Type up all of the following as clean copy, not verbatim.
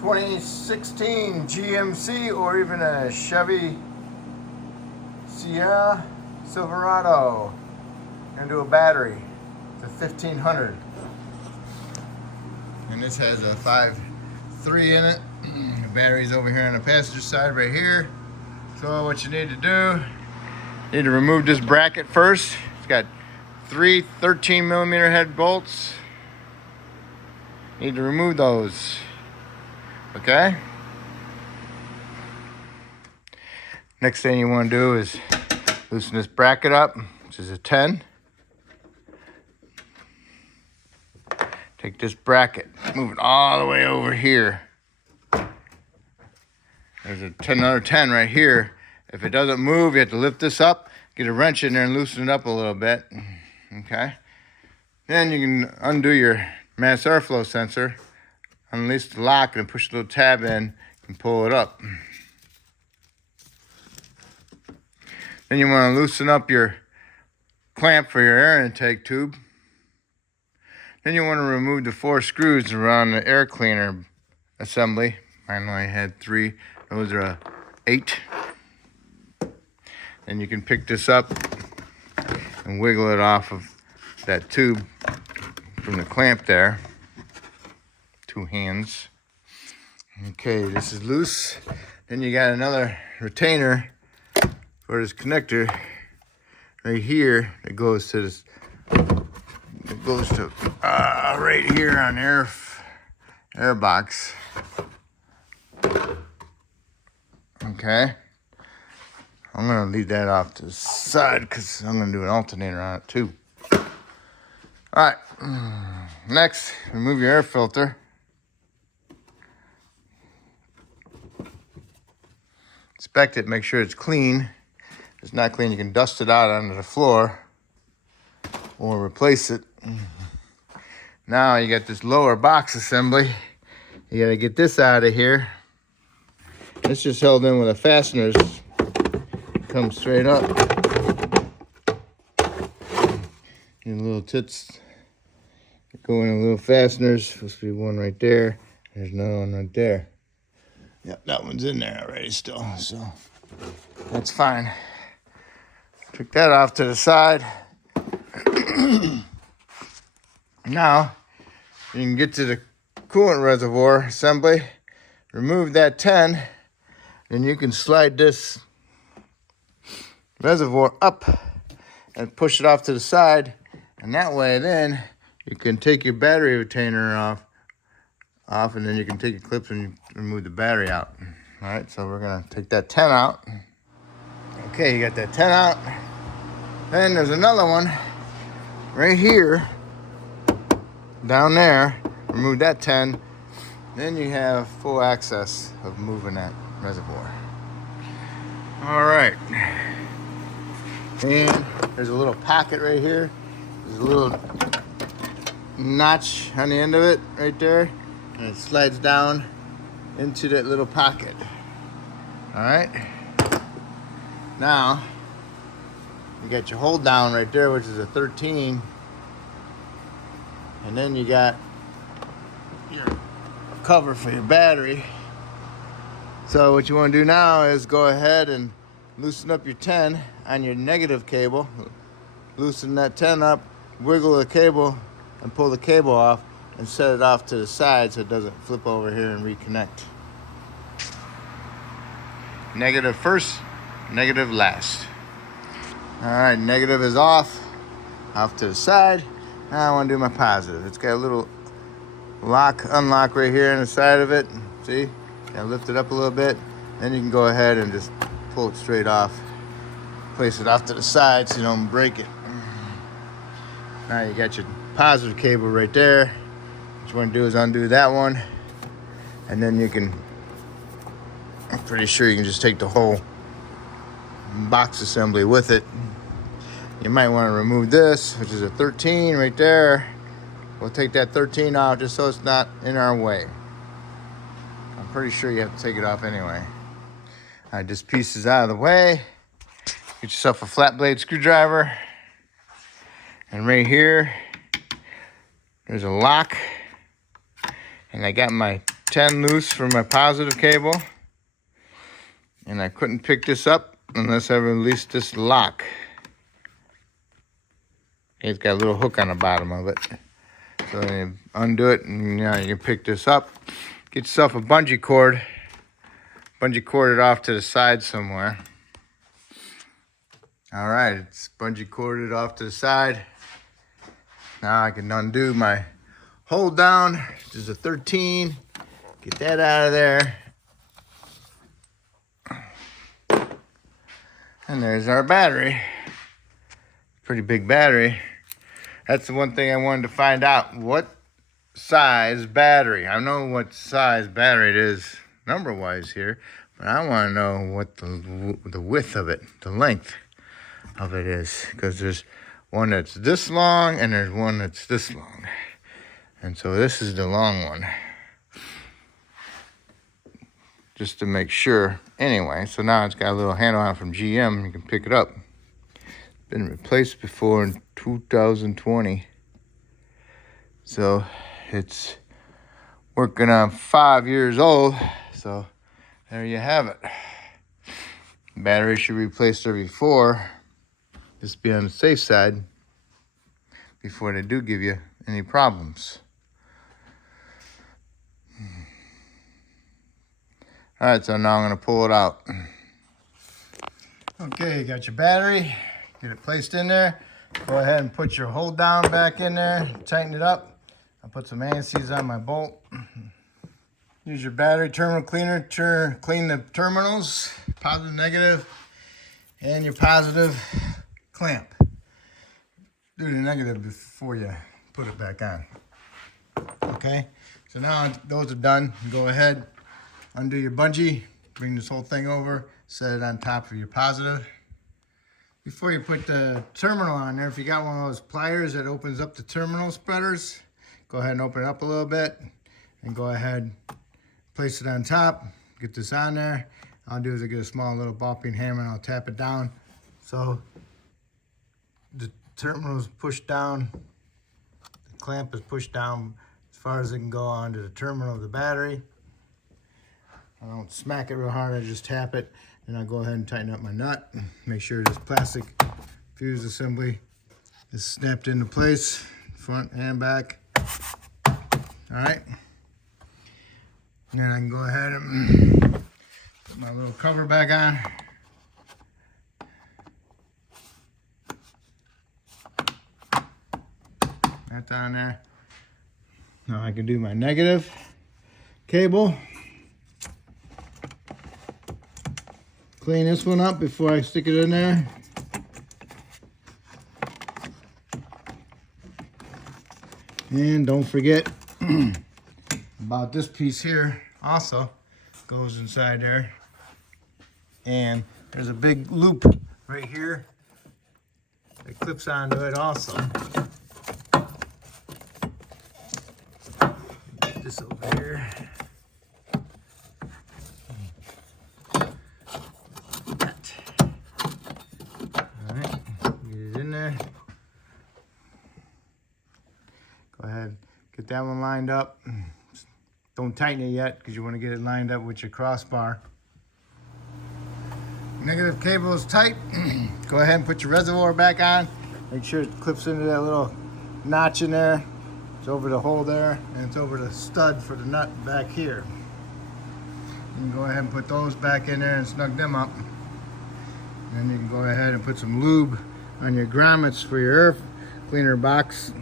2016 GMC or even a Chevy Sierra Silverado. Gonna do a battery. It's a 1500. And this has a 5.3 in it. The battery's over here on the passenger side right here. So what you need to do, you need to remove this bracket first. It's got 3 13mm head bolts. You need to remove those. Okay? Next thing you want to do is loosen this bracket up, which is a 10. Take this bracket, move it all the way over here. There's another 10 right here. If it doesn't move, you have to lift this up, get a wrench in there and loosen it up a little bit. Okay? Then you can undo your mass airflow sensor, unleash the lock and push the little tab in and pull it up. Then you want to loosen up your clamp for your air intake tube. Then you want to remove the 4 screws around the air cleaner assembly. I only had 3. Those are 8. And you can pick this up and wiggle it off of that tube from the clamp there. 2 hands. Okay, this is loose. Then you got another retainer for this connector right here that goes to this. It goes to right here on airbox. Okay. I'm gonna leave that off to the side because I'm gonna do an alternator on it too. All right. Next, remove your air filter. Inspect it, make sure it's clean. If it's not clean, you can dust it out onto the floor or replace it. Now you got this lower box assembly. You gotta get this out of here. It's just held in with the fasteners. Comes straight up. Your little tits go in the little fasteners. Supposed to be one right there. There's another one right there. Yep, that one's in there already still, so that's fine. Took that off to the side. Now, you can get to the coolant reservoir assembly, remove that 10, and you can slide this reservoir up and push it off to the side, and that way then you can take your battery retainer off, and then you can take your clips and remove the battery out. All right, so we're gonna take that 10 out. Okay, you got that 10 out. Then there's another one right here, down there. Remove that 10. Then you have full access of moving that reservoir. All right. And there's a little pocket right here. There's a little notch on the end of it right there. And it slides down into that little pocket. All right. Now, you got your hold down right there, which is a 13. And then you got your cover for your battery. So what you want to do now is go ahead and loosen up your 10 on your negative cable. Loosen that 10 up, wiggle the cable, and pull the cable off and set it off to the side so it doesn't flip over here and reconnect. Negative first, negative last. All right, negative is off to the side. Now I want to do my positive. It's got a little unlock right here on the side of it. See? Gotta lift it up a little bit. Then you can go ahead and just pull it straight off. Place it off to the side so you don't break it. Now you got your positive cable right there. What you want to do is undo that one. And then you can, I'm pretty sure you can just take the whole box assembly with it. You might want to remove this, which is a 13 right there. We'll take that 13 out just so it's not in our way. I'm pretty sure you have to take it off anyway. All right, this piece is out of the way. Get yourself a flat blade screwdriver. And right here, there's a lock. And I got my 10 loose for my positive cable. And I couldn't pick this up unless I released this lock. It's got a little hook on the bottom of it. So you undo it and you can pick this up. Get yourself a bungee cord. Bungee cord it off to the side somewhere. All right, it's bungee corded off to the side. Now I can undo my hold down. This is a 13. Get that out of there. And there's our battery. Pretty big battery. That's the one thing I wanted to find out. What size battery? I know what size battery it is number-wise here, but I want to know what the width of it, the length of it is. Because there's one that's this long and there's one that's this long. And so this is the long one. Just to make sure. Anyway, so now it's got a little handle on it from GM. You can pick it up. Been replaced before in 2020. So it's working on 5 years old. So there you have it. Battery should be replaced every 4. Just be on the safe side before they do give you any problems. All right, so now I'm gonna pull it out. Okay, you got your battery. Get it placed in there. Go ahead and put your hold down back in there. Tighten it up. I'll put some anti-seize on my bolt. Use your battery terminal cleaner to clean the terminals, positive, negative, and your positive clamp. Do the negative before you put it back on. Okay, so now those are done. Go ahead, undo your bungee, bring this whole thing over, set it on top of your positive. Before you put the terminal on there, if you got one of those pliers that opens up the terminal spreaders, go ahead and open it up a little bit and go ahead, place it on top, get this on there. I'll do is I get a small little ball peen hammer and I'll tap it down. So the terminal is pushed down, the clamp is pushed down as far as it can go onto the terminal of the battery. I don't smack it real hard, I just tap it. And I'll go ahead and tighten up my nut. Make sure this plastic fuse assembly is snapped into place, front and back. All right. And then I can go ahead and put my little cover back on. That's on there. Now I can do my negative cable. Clean this one up before I stick it in there. And don't forget about this piece here also goes inside there. And there's a big loop right here that clips onto it also. Get this over here. Go ahead, get that one lined up. Don't tighten it yet because you want to get it lined up with your crossbar. Negative cable is tight. Go ahead and put your reservoir back on. Make sure it clips into that little notch in there. It's over the hole there, and it's over the stud for the nut back here. You can go ahead and put those back in there and snug them up. And then you can go ahead and put some lube on your grommets for your air cleaner box.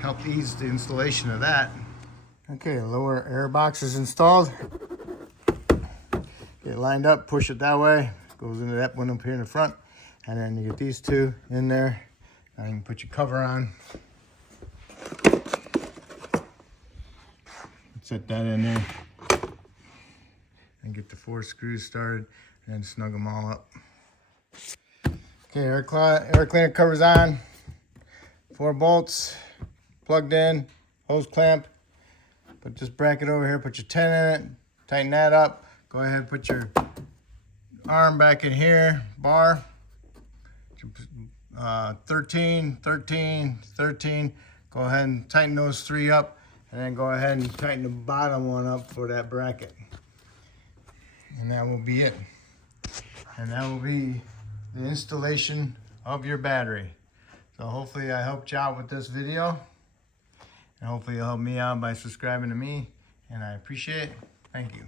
Help ease the installation of that. Okay, the lower air box is installed. Get it lined up, push it that way. Goes into that one up here in the front. And then you get these two in there. And you can put your cover on. Set that in there. And get the 4 screws started and snug them all up. Okay, air cleaner cover's on. 4 bolts plugged in, hose clamp. Put this bracket over here, put your 10 in it, tighten that up. Go ahead, put your arm back in here, bar. 13, 13, 13. Go ahead and tighten those 3 up and then go ahead and tighten the bottom one up for that bracket. And that will be it. And that will be the installation of your battery. So hopefully I helped you out with this video. And hopefully you'll help me out by subscribing to me. And I appreciate it. Thank you.